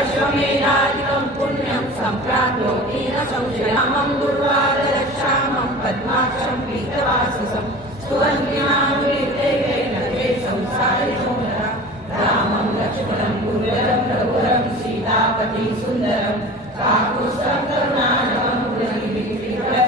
अश्वमेधादिकं पुण्यं सम्प्राप्नोति न संशयं दुर्वादरक्षामं पद्माक्षं पीतवाससं सुवन्यानुरितेन ते संसारिणो नरा रामं लक्ष्मणं गुरुवरं रघुवरं सीतापतिं सुन्दरं काकुत्स्थं करुणानिधिं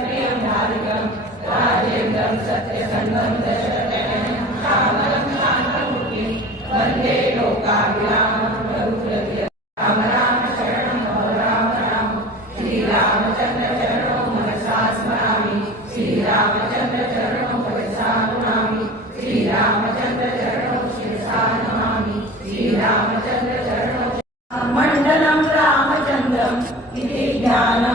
प्रियं धारिकं राजेन्द्रं सत्यसन्धं दशरथं श्यामलं शान्तमुखिं वन्दे लोकाभिरामं रघुपतिं राम राम शरणं राम राम श्रीरामचन्द्र चरणौ मनसा स्मरामि श्रीरामचन्द्र चरणौ मनसा नमामि श्रीरामचन्द्र चरणौ शिरसा नमामि श्रीरामचन्द्र चरणौ मण्डलं रामचन्द्रम् इति ज्ञान